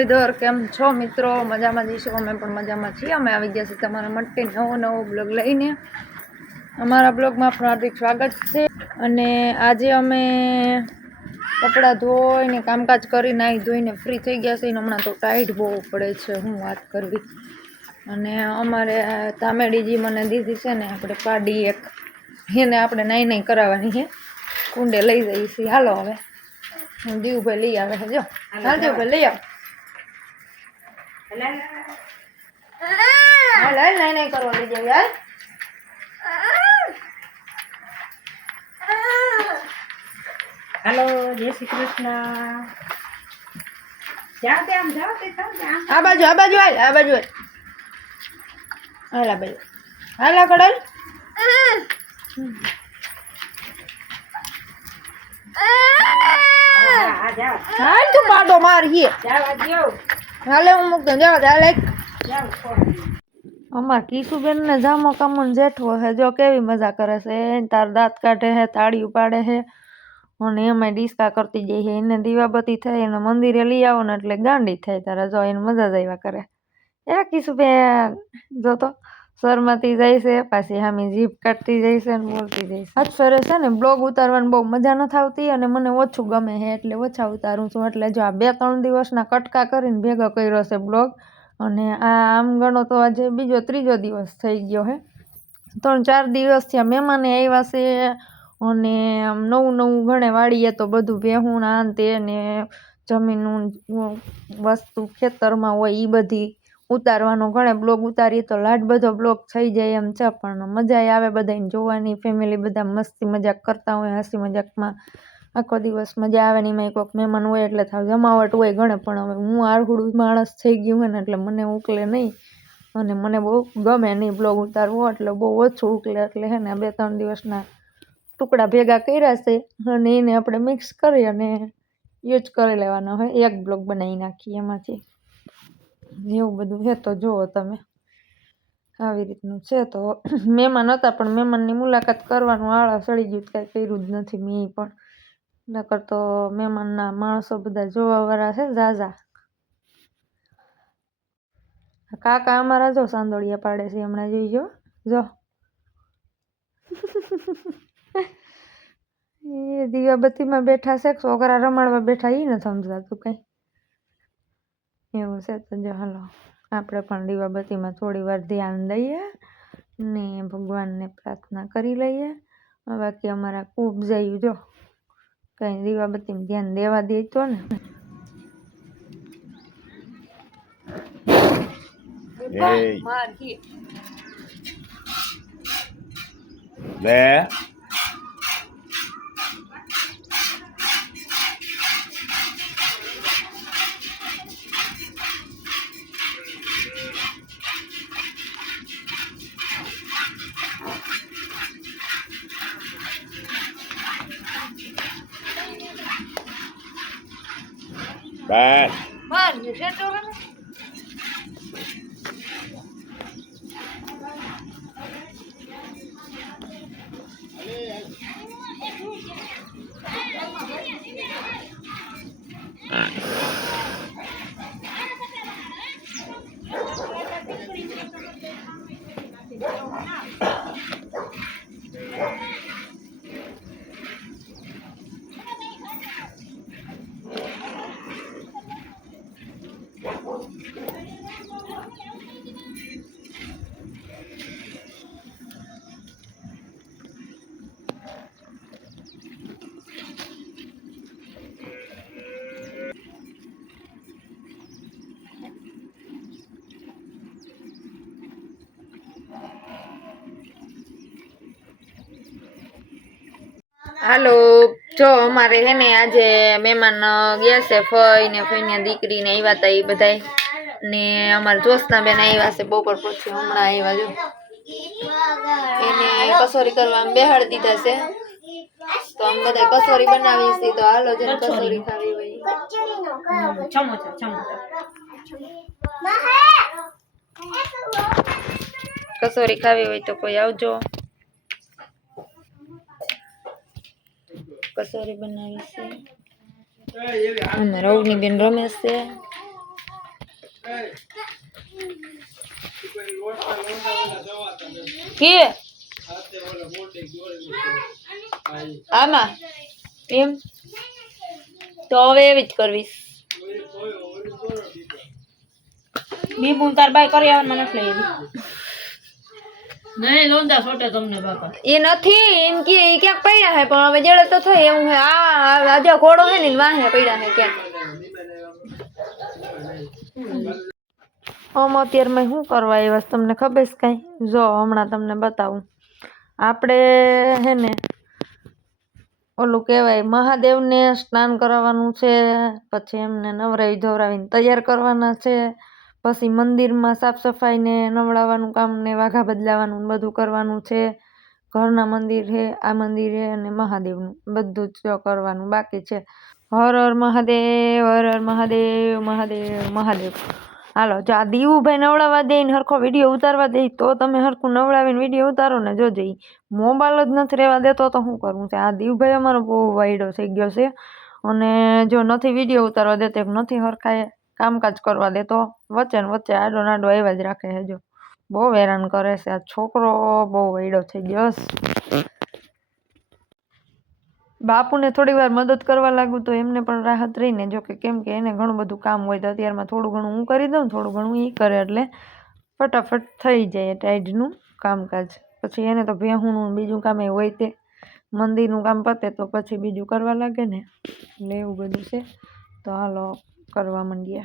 મુરલીધર કેમ છો મિત્રો? મજામાં જઈશું, અમે પણ મજામાં છીએ। અમે આવી ગયા છીએ તમારા માટે નવો બ્લોગ લઈને। અમારા બ્લોગમાં આપનું હાર્દિક સ્વાગત છે। અને આજે અમે કપડાં ધોઈને કામકાજ કરી નાહી ધોઈને ફ્રી થઈ ગયા છે। હમણાં તો ટાઈટ બહુ પડે છે, હું વાત કરવી। અને અમારે તામેડીજી મને દીધી છે ને, આપણે પાડી એક એને આપણે નાઈ કરાવવાની છે, કુંડે લઈ જઈએ છીએ। હાલો હવે દીવભાઈ લઈ આવે છે, જો હાલ દીવભાઈ લઈ આવ। હાલ હાલ નાઈ કરવા લઈ જાય હાલ। हेलो जय श्री कृष्ण। जाओ ते हम जाओ ते जाओ आ बाजू हाल आ बाजू हाल आ बाजू हाल आ कड़ल आ जाओ हाल तू पाडो मार ही जाओ जाओ हाले હું મુક દઉં જાવ હાલ जाओ અમાર કીશુબેન ને જામો કામુન જેઠવો હે, જો કેવી મજા કરે છે। તાર દાંત કાઢે હે, તાળી ઉપાડે હે અને એમાં ડિસ્કા કરતી જાય છે। એને દીવાબત્તી થાય એને મંદિરે લઈ આવો ને એટલે ગાંડી થાય। તારા જો એને મજા જ આવ્યા કરે। એ કીશુબેન જો તો શરમાતી જાય છે, પાછી હામી જીભ કાઢતી જાય છે ને બોલતી જાય છે। આજ ફેરે છે ને બ્લોગ ઉતારવાની બહુ મજા નથી આવતી અને મને ઓછું ગમે છે એટલે ઓછા ઉતારું છું। એટલે જો આ 2-3 દિવસના કટકા કરીને ભેગો કર્યો છે બ્લોગ। અને આ આમ ગણો તો આજે બીજો 3જો દિવસ થઈ ગયો છે। 3-4 દિવસ થયા મહેમાને આવ્યા છે અને નવું ઘણે વાળીએ તો બધું ભેહું આ તે ને જમીનનું વસ્તુ ખેતરમાં હોય એ બધી ઉતારવાનો ઘણે બ્લોગ ઉતારીએ તો લાડ બધો બ્લોગ થઈ જાય એમ છે, પણ મજા આવે બધાને જોવાની। ફેમિલી બધા મસ્તી મજાક કરતા હોય, હસી મજાકમાં આખો દિવસ મજા આવે ને એમાં કોઈક મહેમાન હોય એટલે થાવ જમાવટ હોય ઘણે। પણ હવે હું આરહુડું માણસ થઈ ગયું હોય ને એટલે મને ઉકલે નહીં અને મને બહુ ગમે નહીં બ્લોગ ઉતારવો, એટલે બહુ ઓછું ઉકલે। એટલે હે ને 2-3 દિવસના ટુકડા ભેગા કર્યા છે અને એને આપણે મિક્સ કરી અને યુઝ કરી લેવાના હોય, એક બ્લોગ બનાવી નાખીએ એમાંથી। એવું બધું છે તો જુઓ તમે, આવી રીતનું છે। તો મહેમાન હતા પણ મહેમાનની મુલાકાત કરવાનું આળસ સળી ગયું, કાંઈ કર્યું જ નથી મેં પણ, નકર તો મહેમાનના માણસો બધા જોવાવાળા છે ઝાઝા। કાકા અમારા જો સાંદોળિયા પાડે છે, હમણાં જોઈજો જો એ દીવાબત્તીમાં બેઠા છે, છોકરા રમાડવા બેઠા એ નથી સમજાતું કઈ એવું છે। તો જો હાલો આપણે પણ દીવાબત્તીમાં થોડી વાર ધ્યાન દઈએ ને ભગવાનને પ્રાર્થના કરી લઈએ। બાકી અમારા ખૂબ જાય જો કઈ દીવાબત્તીમાં ધ્યાન દેવા દે તો ને લે bye માર જે છે તો હાલો જો અમારે હે ને આજે મહેમાન ગયા છે, ફઈ ને ફઈની દીકરી ને આવ્યા હતા એ બધા ને અમારા જોશના બેન આવ્યા છે બપોર પછી, હમણાં આવ્યા જો એને કસોરી કરવા બેહાડી દીધા છે। તો આમ બધા કસોરી બનાવી છે, તો હાલો જેને કસોરી ખાવી હોય समोसा समोसा કસોરી ખાવી હોય તો કોઈ આવજો। કસોરી બનાવી છે અને રવની બેન રમે છે। કે આમાં એમ તો હવે એવી જ કરવીશ. બીબુન તાર બાય કરી આવે મને લઈ નહીં લોંદા છોટે તમને બાપા એ નથી એમ કે એ ક્યાંક પડ્યા હે પણ હવે જડે તો થઈ એવું હે. આ જો ઘોડો હે ને વાહે પડ્યા હે ક્યાંક. અત્યારમાં શું કરવા આવ્યા છે તમને ખબર છે કાંઈ? જો હમણાં તમને બતાવું. આપણે હે ને ઓલું કહેવાય મહાદેવને સ્નાન કરાવવાનું છે, પછી એમને નવરાવી ધોવરાવીને તૈયાર કરવાના છે, પછી મંદિરમાં સાફ સફાઈને નવડાવવાનું કામ ને વાઘા બદલાવાનું બધું કરવાનું છે. ઘરના મંદિર છે, આ મંદિર છે અને મહાદેવનું બધું જ કરવાનું બાકી છે. હર હર મહાદેવ, હર હર મહાદેવ, મહાદેવ મહાદેવ. હાલો જો આ દીવુભાઈ નવડાવવા દે ને હરખો વિડીયો ઉતારવા દે તો તમે હરખું નવડાવીને વિડીયો ઉતારો ને. જોજો ઈ મોબાઈલ જ નથી રહેવા દેતો તો શું કરવું છે? આ દીવભાઈ અમારો બહુ વાયડો થઈ ગયો છે અને જો નથી વિડીયો ઉતારવા દેતો, નથી હરખાએ કામકાજ કરવા દેતો, વચ્ચે ને વચ્ચે આડો નાડો આવ્યા જ રાખે છે. જો બહુ હેરાન કરે છે આ છોકરો, બહુ વાયડો થઈ ગયો છે. બાપુને થોડી વાર મદદ કરવા લાગુ તો એમને પણ રાહત રહીને, જો કે કેમ કે એને ઘણું બધું કામ હોય તો અત્યારમાં થોડું ઘણું હું કરી દઉં, થોડું ઘણું એ કરે એટલે ફટાફટ થઈ જાય ટાઈડનું કામકાજ. પછી એને તો ભેહુંનું બીજું કામ એ હોય તે મંદિરનું કામ પતે તો પછી બીજું કરવા લાગે ને, એટલે એવું બધું છે. તો હાલો કરવા માંડીએ.